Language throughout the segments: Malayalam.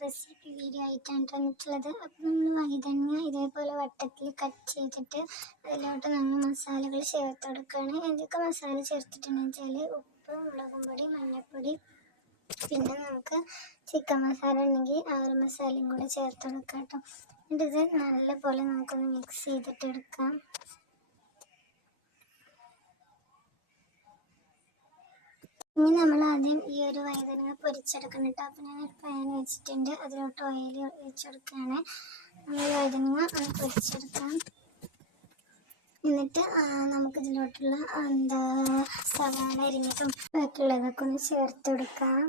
റെസിപ്പി വീഡിയോ ആയിട്ടാണ് വന്നിട്ടുള്ളത് അപ്പോൾ നമ്മൾ വഴുതനങ്ങ ഇതേപോലെ വട്ടത്തിൽ കട്ട് ചെയ്തിട്ട് അതിലോട്ട് നമ്മൾ മസാലകൾ ചേർത്ത് കൊടുക്കുകയാണ്. എന്തൊക്കെ മസാല ചേർത്തിട്ടുണ്ടെന്ന് വെച്ചാൽ ഉപ്പ് മുളകും പൊടി മഞ്ഞൾപ്പൊടി. പിന്നെ നമുക്ക് ചിക്കൻ മസാല ഉണ്ടെങ്കിൽ ആ ഒരു മസാലയും കൂടെ ചേർത്ത് കൊടുക്കാം കേട്ടോ. എന്നിട്ട് ഇത് നല്ലപോലെ നമുക്കൊന്ന് മിക്സ് ചെയ്തിട്ട് എടുക്കാം. ഇനി നമ്മൾ ആദ്യം ഈ ഒരു വഴുതനങ്ങ പൊരിച്ചെടുക്കണം കേട്ടോ അപ്പോൾ ഞാൻ ഒരു പാൻ വെച്ചിട്ടുണ്ട്. അതിലോട്ട് ഓയിൽ ഒഴിച്ചെടുക്കുകയാണ് നമ്മൾ വഴുതനങ്ങ ഒന്ന് പൊരിച്ചെടുക്കാം. എന്നിട്ട് നമുക്ക് ഇതിലോട്ടുള്ള എന്താ സവാള അരിഞ്ഞതും ബാക്കിയുള്ളതൊക്കെ ഒന്ന് ചേർത്ത് കൊടുക്കാം.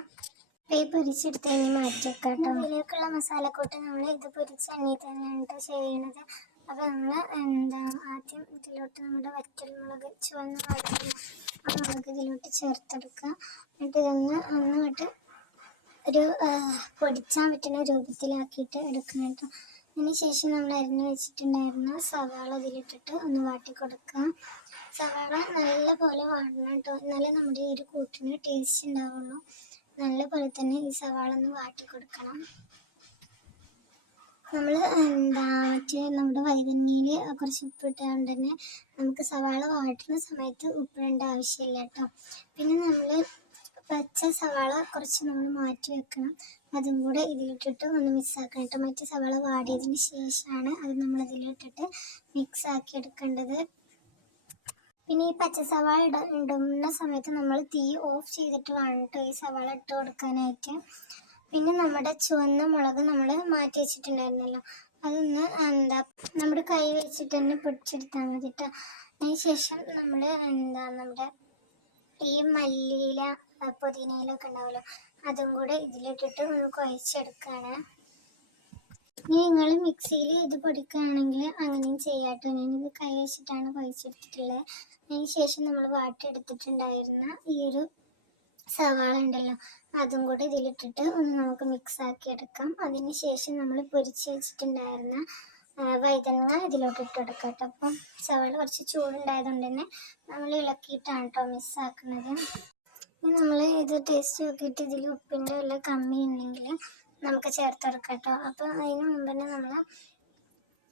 അപ്പോൾ ഈ പൊരിച്ചെടുത്ത് ഇനി മാറ്റി വെക്കാം കേട്ടോ ഇതിലേക്കുള്ള മസാലക്കൂട്ട് നമ്മൾ ഇത് പൊരിച്ച എണ്ണയിൽ തന്നെയാണ് കേട്ടോ ചെയ്യണത്. അപ്പോൾ നമ്മൾ എന്താ ആദ്യം ഇതിലോട്ട് നമ്മുടെ വറ്റൽമുളക് ചുവന്ന മുളക് ആ മുളക് ഇതിലോട്ട് ചേർത്തെടുക്കുക. എന്നിട്ട് ഇതൊന്ന് ഒന്നിട്ട് ഒരു പൊടിച്ചാൻ പറ്റുന്ന രൂപത്തിലാക്കിയിട്ട് എടുക്കണം കേട്ടോ. അതിനുശേഷം നമ്മൾ അരിഞ്ഞ് വെച്ചിട്ടുണ്ടായിരുന്ന സവാള ഇതിലിട്ടിട്ട് ഒന്ന് വാട്ടി കൊടുക്കുക സവാള നല്ല പോലെ വാടണം കേട്ടോ. എന്നാലേ നമ്മുടെ ഈ ഒരു കൂട്ടിന് ടേസ്റ്റ് ഉണ്ടാവുള്ളൂ. നല്ല പോലെ തന്നെ ഈ സവാള ഒന്ന് വാട്ടി കൊടുക്കണം നമ്മൾ എന്താ മറ്റേ നമ്മുടെ വൈതനങ്ങയിൽ കുറച്ച് ഉപ്പിട്ടുകൊണ്ട് തന്നെ നമുക്ക് സവാള വാട്ടുന്ന സമയത്ത് ഉപ്പിടേണ്ട ആവശ്യമില്ല കേട്ടോ. പിന്നെ നമ്മൾ പച്ച സവാള കുറച്ച് നമ്മൾ മാറ്റി വെക്കണം. അതും കൂടെ ഇതിലിട്ടിട്ട് ഒന്ന് മിക്സ് ആക്കണം കേട്ടോ. മറ്റേ സവാള വാടിയതിന് ശേഷമാണ് അത് നമ്മൾ ഇതിലിട്ടിട്ട് മിക്സ് ആക്കി എടുക്കേണ്ടത്. പിന്നെ ഈ പച്ച സവാള ഇട ഇടുന്ന സമയത്ത് നമ്മൾ തീ ഓഫ് ചെയ്തിട്ട് വേണം കേട്ടോ ഈ സവാള ഇട്ട് കൊടുക്കാനായിട്ട്. പിന്നെ നമ്മുടെ ചുവന്ന മുളക് നമ്മൾ മാറ്റി വെച്ചിട്ടുണ്ടായിരുന്നല്ലോ. അതൊന്ന് എന്താ നമ്മുടെ കൈ വെച്ചിട്ട് തന്നെ പൊടിച്ചെടുത്താൽ മതി കേട്ടോ അതിന് ശേഷം നമ്മൾ എന്താ നമ്മുടെ ഈ മല്ലിയില പുതിനയില പുതിനയിലൊക്കെ ഉണ്ടാവുമല്ലോ അതും കൂടെ ഇതിലിട്ടിട്ട് ഒന്ന് കുഴച്ചെടുക്കുകയാണ് ഇനി നിങ്ങൾ മിക്സിയിൽ ഇത് പൊടിക്കുകയാണെങ്കിൽ അങ്ങനെയും ചെയ്യാട്ടോ ഞാനിത് കൈ വെച്ചിട്ടാണ് കുഴച്ചെടുത്തിട്ടുള്ളത്. അതിന് ശേഷം നമ്മൾ വാട്ടിയെടുത്തിട്ടുണ്ടായിരുന്ന ഈ ഒരു സവാള ഉണ്ടല്ലോ അതും കൂടി ഇതിലിട്ടിട്ട് ഒന്ന് നമുക്ക് മിക്സ് ആക്കി എടുക്കാം. അതിന് ശേഷം നമ്മൾ പൊരിച്ച് വെച്ചിട്ടുണ്ടായിരുന്ന ആ, വഴുതനങ്ങ ഇതിലോട്ട് ഇട്ട് കൊടുക്കാം കേട്ടോ. അപ്പം സവാള കുറച്ച് ചൂടുണ്ടായതുകൊണ്ട് തന്നെ നമ്മൾ ഇളക്കിയിട്ടാണ് കേട്ടോ മിക്സ് ആക്കുന്നത്. നമ്മൾ ഇത് ടേസ്റ്റ് നോക്കിയിട്ട് ഇതിൽ ഉപ്പിന്റെ വല്ല കമ്മി ഉണ്ടെങ്കിൽ നമുക്ക് ചേർത്ത് കൊടുക്കാം കേട്ടോ. അപ്പം അതിന് മുമ്പ് തന്നെ നമ്മൾ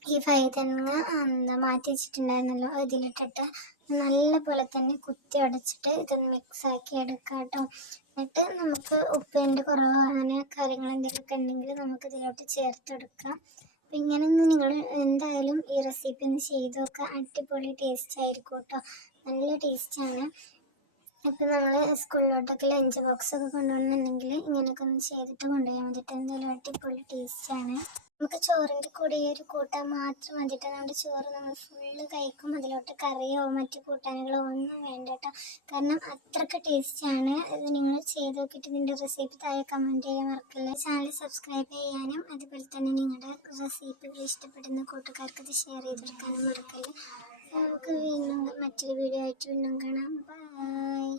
ഈ വഴുതനങ്ങ എന്താ മാറ്റി വെച്ചിട്ടുണ്ടായിരുന്നല്ലോ ഇതിലിട്ടിട്ട് നല്ല പോലെ തന്നെ കുത്തി അടച്ചിട്ട് ഇതൊന്ന് മിക്സ് ആക്കി എടുക്കാം കേട്ടോ. എന്നിട്ട് നമുക്ക് ഉപ്പിന്റെ കുറവ് അങ്ങനെ കാര്യങ്ങൾ എന്തെങ്കിലുമൊക്കെ ഉണ്ടെങ്കിൽ നമുക്ക് ഇതിലോട്ട് ചേർത്ത് എടുക്കാം. അപ്പം ഇങ്ങനെ ഒന്ന് നിങ്ങൾ എന്തായാലും ഈ റെസിപ്പി ഒന്ന് ചെയ്ത് നോക്കുക അടിപൊളി ടേസ്റ്റ് ആയിരിക്കും കേട്ടോ. നല്ല ടേസ്റ്റാണ് ഇപ്പം നമ്മൾ സ്കൂളിലോട്ടൊക്കെ ലഞ്ച് ബോക്സ് ഒക്കെ കൊണ്ടുവന്നിട്ടുണ്ടെങ്കിൽ ഇങ്ങനെയൊക്കെ ഒന്ന് ചെയ്തിട്ട് കൊണ്ടുപോയാൽ മതിട്ട് എന്തായാലും അടിപൊളി ടേസ്റ്റാണ് നമുക്ക് ചോറിന്റെ കൂടെ ഈ ഒരു കൂട്ടാൻ മാത്രം മതിട്ട് നമ്മുടെ ചോറ് നമ്മൾ ഫുള്ള് കഴിക്കും. അതിലോട്ട് കറിയോ മറ്റു കൂട്ടാനുകളോ ഒന്നും വേണ്ട കേട്ടോ. കാരണം അത്രയ്ക്ക് ടേസ്റ്റാണ് ഇത് നിങ്ങൾ ചെയ്ത് നോക്കിയിട്ട് ഇതിന്റെ റെസിപ്പി താഴെ കമന്റ് ചെയ്യാൻ മറക്കില്ല. ചാനൽ സബ്സ്ക്രൈബ് ചെയ്യാനും അതുപോലെ തന്നെ നിങ്ങളുടെ റെസിപ്പികൾ ഇഷ്ടപ്പെടുന്ന കൂട്ടുകാർക്ക് ഇത് ഷെയർ ചെയ്തെടുക്കാനും മറക്കല്ലേ. നമുക്ക് വീണ്ടും മറ്റൊരു വീഡിയോ ആയിട്ട് വീണ്ടും കാണാം. ബൈ